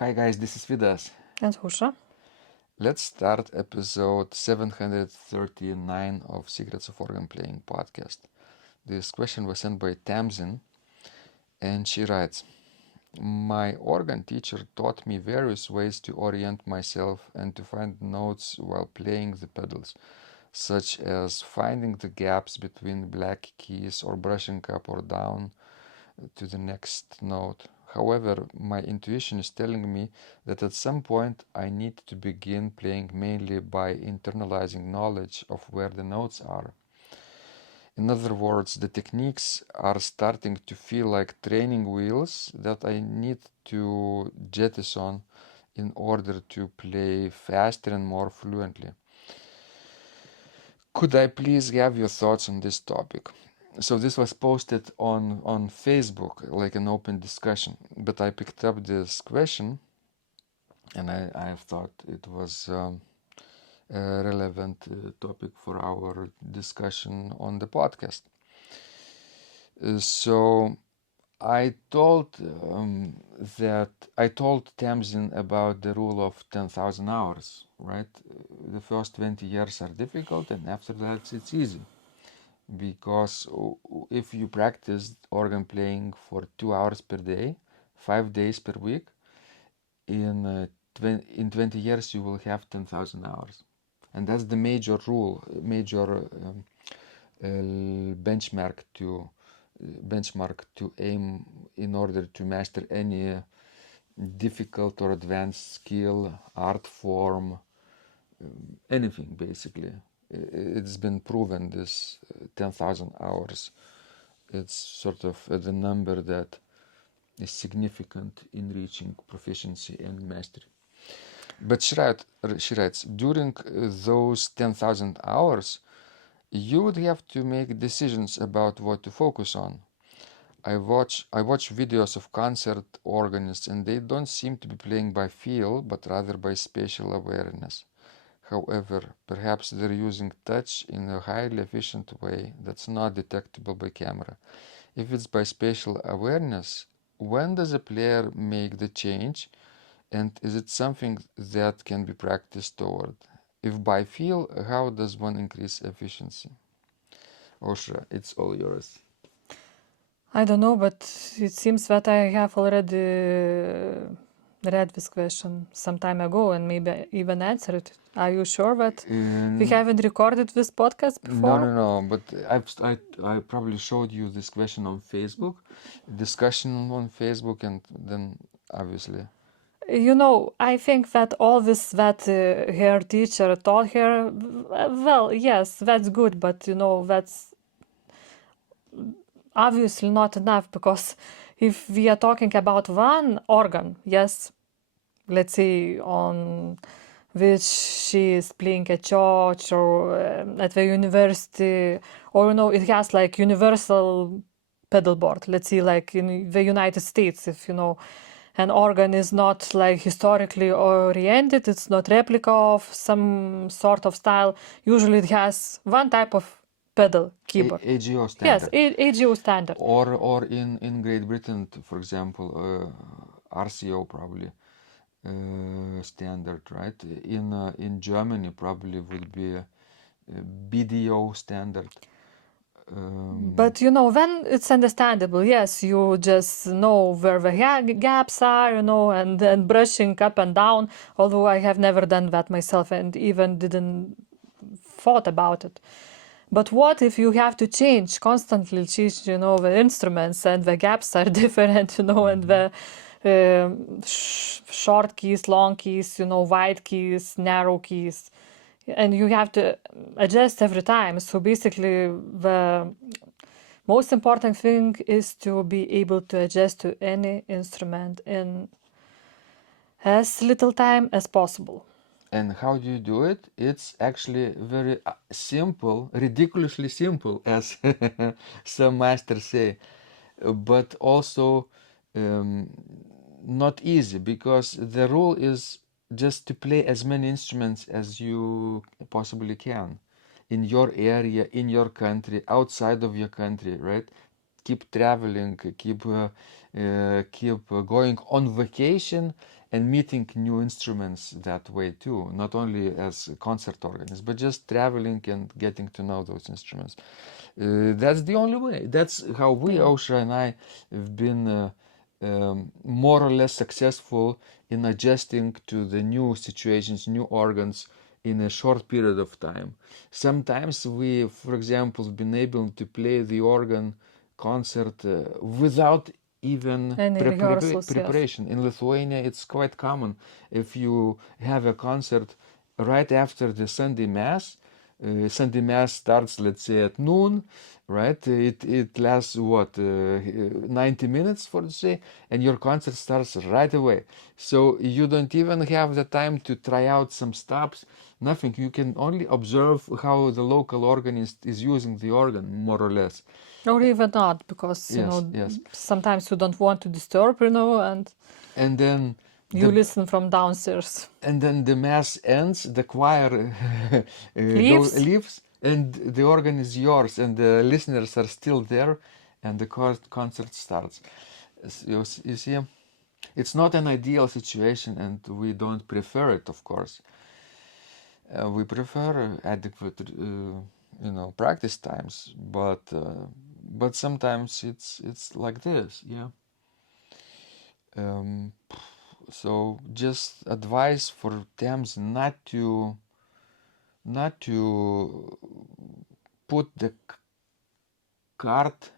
Hi guys, this is Vidas. And Husha. Let's start episode 739 of Secrets of Organ Playing podcast. This question was sent by Tamsin, and she writes, my organ teacher taught me various ways to orient myself and to find notes while playing the pedals, such as finding the gaps between black keys or brushing up or down to the next note. However, my intuition is telling me that at some point I need to begin playing mainly by internalizing knowledge of where the notes are. In other words, the techniques are starting to feel like training wheels that I need to jettison in order to play faster and more fluently. Could I please have your thoughts on this topic? So this was posted on Facebook, like an open discussion, but I picked up this question and I thought it was a relevant topic for our discussion on the podcast. So I told Tamsin about the rule of 10,000 hours, right? The first 20 years are difficult and after that it's easy. Because if you practice organ playing for 2 hours per day, 5 days per week, in 20 years you will have 10,000 hours. And that's the major rule, major benchmark to aim in order to master any difficult or advanced skill, art form, anything basically. It's been proven, this 10,000 hours. It's sort of the number that is significant in reaching proficiency and mastery. But she writes, during those 10,000 hours, you would have to make decisions about what to focus on. I watch videos of concert organists and they don't seem to be playing by feel, but rather by spatial awareness. However, perhaps they're using touch in a highly efficient way that's not detectable by camera. If it's by spatial awareness, when does a player make the change, and is it something that can be practiced toward? If by feel, how does one increase efficiency? Oshra, it's all yours. I don't know, but it seems that I have already read this question some time ago and maybe even answered it. Are you sure that we haven't recorded this podcast before? No. But I probably showed you this question on Facebook, discussion on Facebook, and then obviously. You know, I think that all this that her teacher taught her, well, yes, that's good, but you know, that's obviously not enough, because if we are talking about one organ, yes, let's say on which she is playing at church or at the university, or you know, it has like universal pedal board, let's say like in the United States, if you know, an organ is not like historically oriented, it's not replica of some sort of style, usually it has one type of pedal keyboard. AGO standard. Yes, AGO standard. Or in Great Britain, for example, RCO probably standard, right? In Germany probably would be a BDO standard. But you know, then it's understandable. Yes, you just know where the gaps are, you know, and then brushing up and down. Although I have never done that myself and even didn't thought about it. But what if you have to constantly change, you know, the instruments and the gaps are different, you know, and the short keys, long keys, you know, wide keys, narrow keys, and you have to adjust every time. So basically, the most important thing is to be able to adjust to any instrument in as little time as possible. And how do you do it? It's actually very simple, ridiculously simple, as some masters say, but also not easy, because the rule is just to play as many instruments as you possibly can in your area, in your country, outside of your country, right? keep traveling, keep going on vacation and meeting new instruments that way too, not only as concert organists, but just traveling and getting to know those instruments. That's the only way. That's how we, Yeah. Osha and I, have been more or less successful in adjusting to the new situations, new organs in a short period of time. Sometimes we, for example, have been able to play the organ concert without even Any rehearsals, yes. preparation. In Lithuania, it's quite common if you have a concert right after the Sunday Mass. Sunday Mass starts, let's say, at noon, right? It lasts what 90 minutes, for to say, and your concert starts right away. So you don't even have the time to try out some stops. Nothing. You can only observe how the local organist is using the organ, more or less. Or even not, because, Yes, yes. sometimes you don't want to disturb, And then you the listen from downstairs. and then the mass ends, the choir Leaves? leaves, and the organ is yours, and the listeners are still there, and the concert starts. You see, it's not an ideal situation, and we don't prefer it, of course. We prefer adequate, practice times, but sometimes it's like this, yeah. Um, so just advice for Thames not to put the cart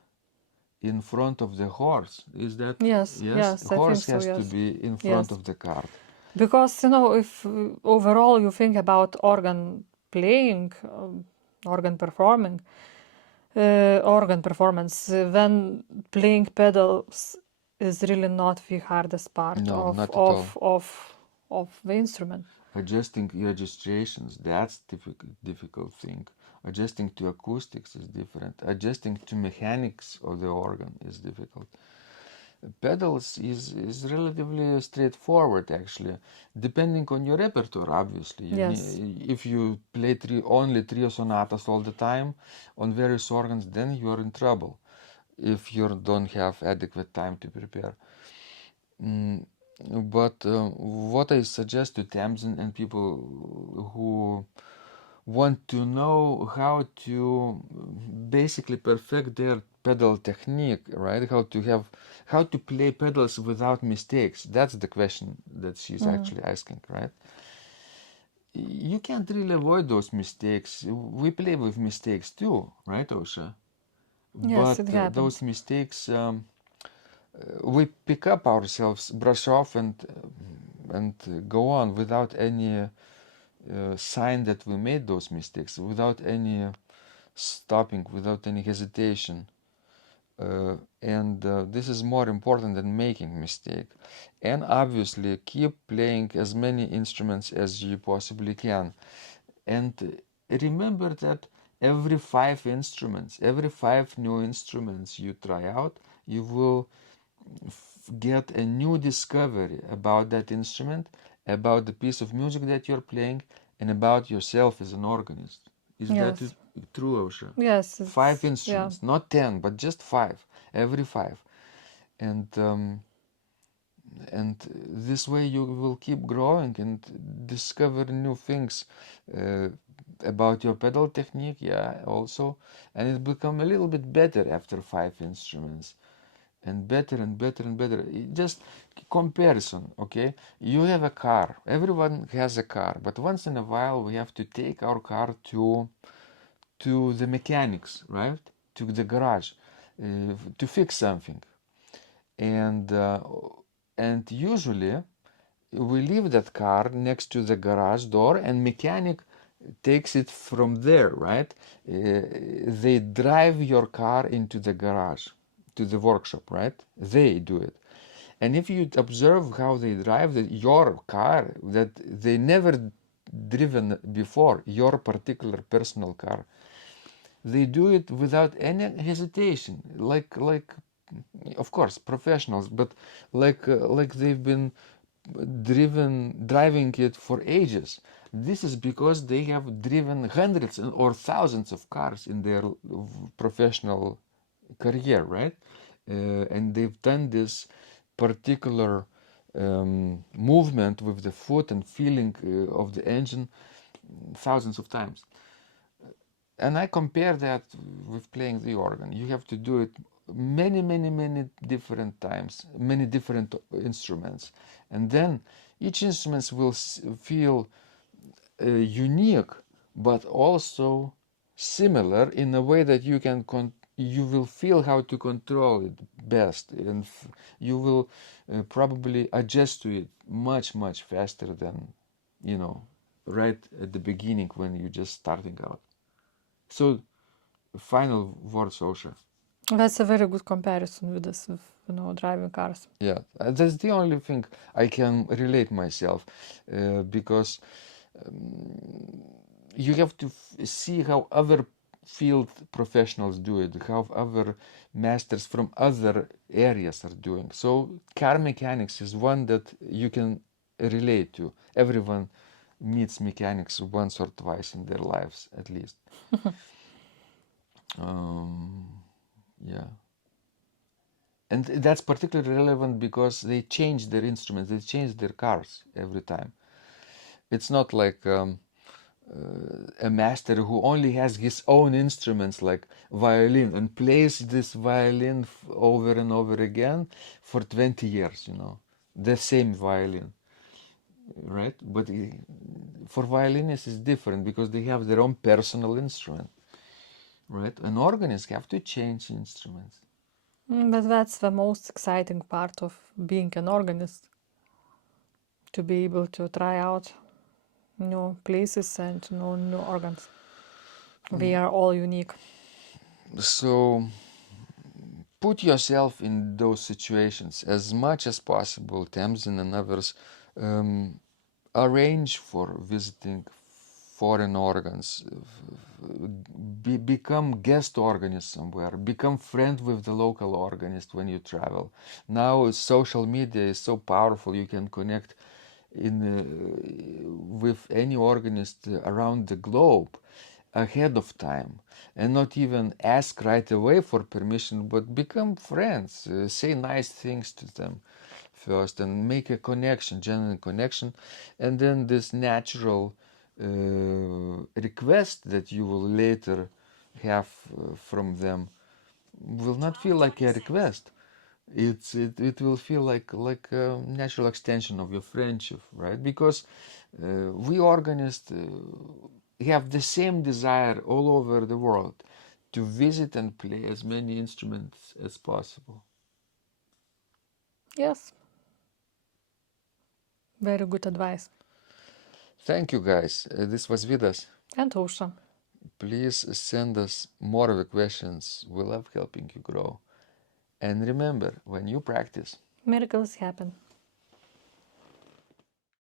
in front of the horse. Is that Yes, yes? yes, I think Horse so, has to yes. be in front Yes. of the cart. Because, if overall you think about organ playing, organ performing, organ performance, then playing pedals is really not the hardest part No, of not at all. the instrument. Adjusting registrations, that's difficult thing. Adjusting to acoustics is different. Adjusting to mechanics of the organ is difficult. Pedals is relatively straightforward, actually, depending on your repertoire. Obviously, Yes. if you play only trio sonatas all the time on various organs, then you're in trouble if you don't have adequate time to prepare. But what I suggest to Tamsin and people who want to know how to basically perfect their pedal technique, right? How to play pedals without mistakes. That's the question that she's actually asking, right? You can't really avoid those mistakes. We play with mistakes too, right, Osha? Yes, But it those happens. mistakes, we pick up ourselves, brush off, and go on without any sign that we made those mistakes, without any stopping, without any hesitation. And this is more important than making mistake. And obviously, keep playing as many instruments as you possibly can. And remember that every 5 instruments, every 5 new instruments you try out, you will get a new discovery about that instrument, about the piece of music that you're playing, and about yourself as an organist. Is that Yes. true, Osha? Yes, 5 instruments, not 10, but just 5, every 5. And and this way you will keep growing and discover new things uh, about your pedal technique, yeah, also, and it become a little bit better after 5 instruments, and better and better and better. Just comparison, okay? You have a car, everyone has a car, but once in a while we have to take our car to the mechanics, right? To the garage, to fix something. And usually we leave that car next to the garage door, and mechanic takes it from there, right? They drive your car into the garage, to the workshop, right? They do it. And if you observe how they drive your car that they never driven before, your particular personal car, they do it without any hesitation, like of course professionals, but like they've been driving it for ages. This is because they have driven hundreds or thousands of cars in their professional career, right? And they've done this particular movement with the foot and feeling of the engine thousands of times. And I compare that with playing the organ. You have to do it many different times, many different instruments. And then each instrument will feel unique, but also similar in a way that you will feel how to control it best, and you will probably adjust to it much faster than, you know, right at the beginning when you're just starting out. So, final word, Sosha. That's a very good comparison with this, with, driving cars. Yeah, that's the only thing I can relate myself, because you have to see how other field professionals do it, how other masters from other areas are doing. So car mechanics is one that you can relate to. Everyone meets mechanics once or twice in their lives, at least. Yeah. And that's particularly relevant because they change their instruments, they change their cars every time. It's not like a master who only has his own instruments like violin and plays this violin over and over again for 20 years, you know, the same violin, right? But for violinists it's different because they have their own personal instrument, right? And organists have to change instruments. But that's the most exciting part of being an organist, to be able to try out new places and new organs. We are all unique. So put yourself in those situations as much as possible. Tamsin and others arrange for visiting foreign organs, become guest organist somewhere, become friend with the local organist when you travel. Now social media is so powerful, you can connect with any organist around the globe ahead of time, and not even ask right away for permission, but become friends, say nice things to them first, and make a connection, genuine connection, and then this natural request that you will later have from them will not feel like a request. It will feel like a natural extension of your friendship, right? Because we organists have the same desire all over the world to visit and play as many instruments as possible. Yes, very good advice. Thank you, guys. This was Vidas. And Ausra. Please send us more of the questions. We love helping you grow. And remember, when you practice, Miracles happen.